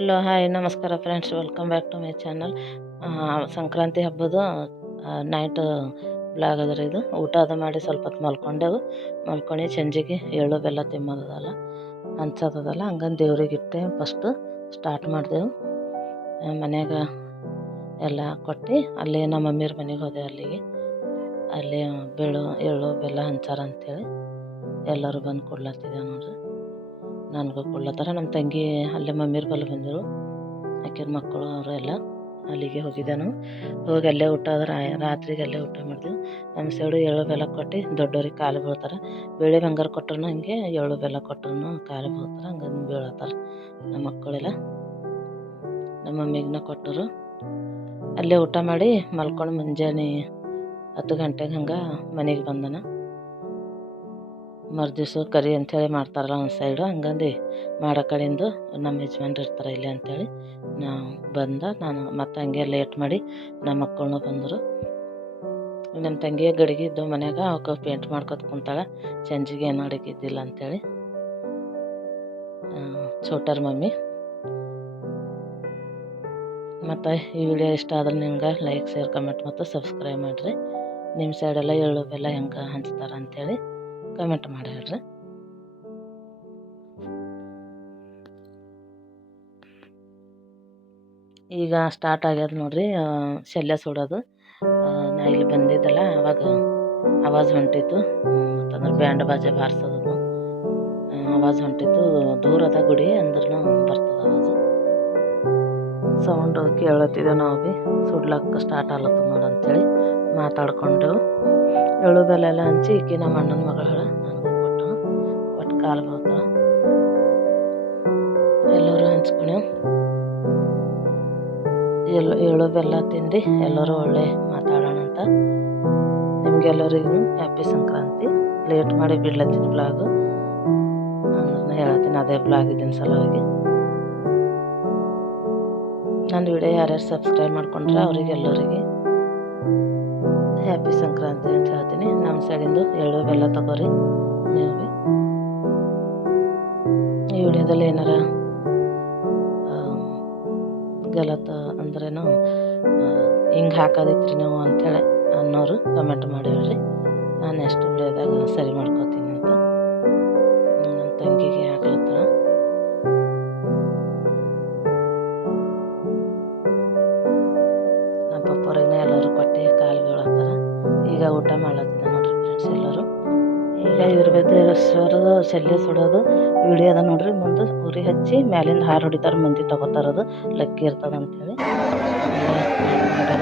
Hello hi ನಮಸ್ಕಾರ friends, welcome back to my channel. Sankranti ಹಬ್ಬದ night blog ಅದ್ರ ಇದು. ಊಟ ಅದು ಮಾಡಿ ಸ್ವಲ್ಪ ಹೊತ್ತು ಮಲ್ಕೊಂಡು ಸಂಜೆಗೆ ಎಳ್ಳು ಬೆಲ್ಲ ತಿನ್ನೋದಲ್ಲ ಹಂಚೋದಲ್ಲ. ಹಂಗಂದು ದೇವ್ರಿಗೆ ಇಟ್ಟೆ ಫಸ್ಟು ಸ್ಟಾರ್ಟ್ ಮಾಡಿದೆವು. ಮನ್ಯಾಗ ಎಲ್ಲ ಕೊಟ್ಟು ಅಲ್ಲಿ ನಮ್ಮ ಮಮ್ಮಿಯವ್ರ ಮನೆಗೆ ಹೋದೆ. ಅಲ್ಲಿ ಎಳ್ಳು ಬೆಲ್ಲ ಹಂಚಾರ ಅಂಥೇಳಿ ಎಲ್ಲರೂ ಬಂದು ಕೊಡ್ಲತ್ತಿದ್ದೇವೆ ನೋಡ್ರಿ. ನನಗೂ ಕೊಡ್ಲತ್ತಾರ. ನಮ್ಮ ತಂಗಿ ಅಲ್ಲೇ ಮಮ್ಮಿಯವ್ರ ಬಲ್ಲಿ ಬಂದರು. ಆಕೆಯ ಮಕ್ಕಳು ಅವರು ಎಲ್ಲ ಅಲ್ಲಿಗೆ ಹೋಗಿದ್ದೇನು. ಹೋಗಿ ಅಲ್ಲೇ ಊಟ ಆದ್ರೆ ರಾತ್ರಿಗೆ ಅಲ್ಲೇ ಊಟ ಮಾಡಿದೆವು. ನಮ್ಮ ಸೈಡು ಎಳ್ಳು ಬೆಲ್ಲ ಕೊಟ್ಟು ದೊಡ್ಡವ್ರಿಗೆ ಕಾಲು ಬೀಳ್ತಾರೆ. ಬೆಳ್ಳಿ ಬಂಗಾರ ಕೊಟ್ಟರು ಹಿಂಗೆ ಎಳ್ಳು ಬೆಲ್ಲ ಕೊಟ್ಟರು ಕಾಲು ಬೀಳ್ತಾರೆ. ಹಂಗಂದು ಬೀಳತ್ತಾರೆ ನಮ್ಮ ಮಕ್ಕಳೆಲ್ಲ. ನಮ್ಮ ಮಮ್ಮಿಗೂ ಕೊಟ್ಟರು. ಅಲ್ಲೇ ಊಟ ಮಾಡಿ ಮಲ್ಕೊಂಡು ಮುಂಜಾನೆ 10 ಗಂಟೆಗೆ ಹಂಗೆ ಮನೆಗೆ ಬಂದನ. ಮರುದಿವ್ಸ ಕರಿ ಅಂಥೇಳಿ ಮಾಡ್ತಾರಲ್ಲ ಒಂದು ಸೈಡು, ಹಂಗಂದು ಮಾಡೋ ಕಡೆಯಿಂದ ನಮ್ಮ ಯಜಮಾನ್ರು ಇರ್ತಾರೆ ಇಲ್ಲಿ ಅಂಥೇಳಿ ನಾನು ಮತ್ತೆ ಹಂಗೆ ಲೇಟ್ ಮಾಡಿ ನಮ್ಮ ಮಕ್ಕಳನ್ನೂ ಬಂದರು. ನಮ್ಮ ತಂಗಿಯ ಗಡಿಗೆ ಇದ್ದು ಮನ್ಯಾಗ ಅವಕ್ಕೆ ಪೇಂಟ್ ಮಾಡ್ಕೊತ ಕುಂತಾಳೆ. ಸಂಜೆಗೆ ಏನು ಅಡುಗಿದ್ದಿಲ್ಲ ಅಂಥೇಳಿ. ಛೋಟರ ಮಮ್ಮಿ. ಮತ್ತು ಈ ವಿಡಿಯೋ ಇಷ್ಟ ಆದ್ರೆ ನಿಮ್ಗೆ ಲೈಕ್, ಶೇರ್, ಕಮೆಂಟ್ ಮತ್ತು ಸಬ್ಸ್ಕ್ರೈಬ್ ಮಾಡಿರಿ. ನಿಮ್ಮ ಸೈಡೆಲ್ಲ ಎಳ್ಳು ಬೆಲ್ಲ ಹೆಂಗೆ ಹಂಚ್ತಾರೆ ಅಂಥೇಳಿ ಕಮೆಂಟ್ ಮಾಡಿ ಹೇಳ್ರಿ. ಈಗ ಸ್ಟಾರ್ಟ್ ಆಗ್ಯದ ನೋಡ್ರಿ ಶಲ್ಯ ಸುಡೋದು. ನಾ ಇಲ್ಲಿ ಬಂದಿದ್ದಲ್ಲ ಅವಾಗ ಆವಾಜ್ ಹೊಂಟಿತ್ತು. ಮತ್ತಂದ್ರೆ ಬ್ಯಾಂಡ್ ಬಾಜೆ ಬಾರಿಸೋದು ಆವಾಜ್ ಹೊಂಟಿತ್ತು. ದೂರದ ಗುಡಿ ಅಂದ್ರೂ ಬರ್ತದೆ ಆವಾಜು. ಸೌಂಡು ಕೇಳತ್ತಿದ್ದೇವೆ ನಾವು ಭೀ. ಸುಡ್ಲಕ್ಕೆ ಸ್ಟಾರ್ಟ್ ಆಗ್ಲತ್ತದ ನೋಡಂತೇಳಿ ಮಾತಾಡ್ಕೊಂಡು ಎಳ್ಳು ಬೆಲ್ಲ ಎಲ್ಲ ಹಂಚಿ ಈಕಿ ನಮ್ಮ ಅಣ್ಣನ ಮಗಳು ನನಗೂ ಕೊಟ್ಟು ಕಾಲು ಬೀಳ್ತಾಳ. ಎಲ್ಲರೂ ಹಂಚ್ಕೊಂಡೆವು. ಎಳ್ಳು ಬೆಲ್ಲ ತಿಂದು ಎಲ್ಲರೂ ಒಳ್ಳೆ ಮಾತಾಡೋಣ ಅಂತ. ನಿಮ್ಗೆಲ್ಲರಿಗೂ ಹ್ಯಾಪಿ ಸಂಕ್ರಾಂತಿ. ಲೇಟ್ ಮಾಡಿ ಬಿಡ್ಲತ್ತೀನಿ ಬ್ಲಾಗು ಅಂದ್ರೆ ಹೇಳ್ತೀನಿ, ಅದೇ ಬ್ಲಾಗ್ ಇದ್ದೀನಿ ಸಲುವಾಗಿ. ನನ್ನ ವಿಡಿಯೋ ಯಾರ್ಯಾರು ಸಬ್ಸ್ಕ್ರೈಬ್ ಮಾಡ್ಕೊಂಡ್ರೆ ಅವರಿಗೆಲ್ಲರಿಗೆ ಹ್ಯಾಪಿ ಸಂಕ್ರಾಂತಿ ಅಂತ ಹೇಳ್ತೀನಿ. ನಮ್ಮ ಸೈಡಿಂದು ಎಳ್ಳು ಬೆಲ್ಲ ತಗೋರಿ ನೀವು ಭೀ. ಈ ವಿಡಿಯೋದಲ್ಲಿ ಏನಾರ ಗಲತ ಅಂದ್ರೇನು ಹಿಂಗೆ ಹಾಕೋದಿತ್ರಿ ನೀವು ಅಂಥೇಳಿ ಅನ್ನೋರು ಕಮೆಂಟ್ ಮಾಡಿ ಹೇಳ್ರಿ. ನಾನು ಎಷ್ಟು ವಿಡಿಯೋದಾಗ ಸರಿ ಮಾಡ್ಕೋತೀನಿ ಅಂತ. ನನ್ನ ತಂಗಿಗೆ ಹಾಕ್ಲತ್ತಾಳ. ನಮ್ಮ ಪಪ್ಪವ್ರಿಗೆ ಎಲ್ಲರೂ ಕೊಟ್ಟು ಕಾಲು ಬೀಳತ್ತಾರ. ಈಗ ಊಟ ಮಾಡ್ಲತ್ತಿದ್ದ ನೋಡ್ರಿ ಫ್ರೆಂಡ್ಸ್ ಎಲ್ಲರೂ. ಈಗ ವೀರಭದ್ರೇಶ್ವರದ ಶಲ್ಯ ಸುಡೋದು ವಿಡಿಯೋ ಅದ ನೋಡ್ರಿ. ಮುಂದೆ ಉರಿ ಹಚ್ಚಿ ಮ್ಯಾಲಿಂದ ಹಾರು ಹೊಡಿತಾರೆ. ಮಂದಿ ತಗೋತಾರದು ಲಕ್ಕಿ ಇರ್ತದೆ ಅಂಥೇಳಿ ಮಾಡ್ಯಾರ.